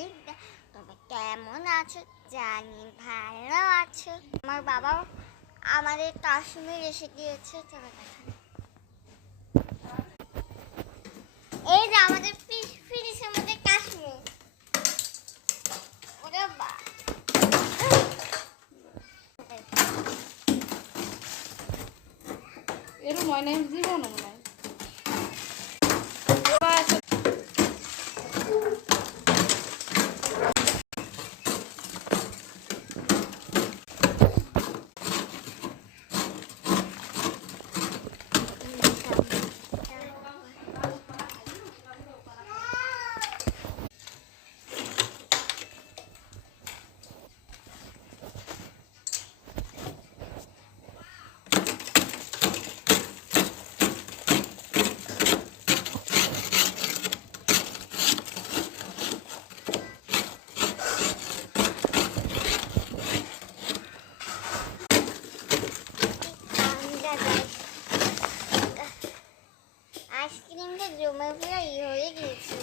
Like দেয়। তবে কেমন আছো জানি ভালো আছো। আমার বাবা আমাদের কাশ্মীর এসে গিয়েছে। চলো দেখেন, এই যে আমাদের ফ্রিজের মধ্যে কাশ্মীর। ওরে বা, এর ময়না জীবন মনে হয়। আইসক্রিমটা জমে পুরো হয়ে গিয়েছে।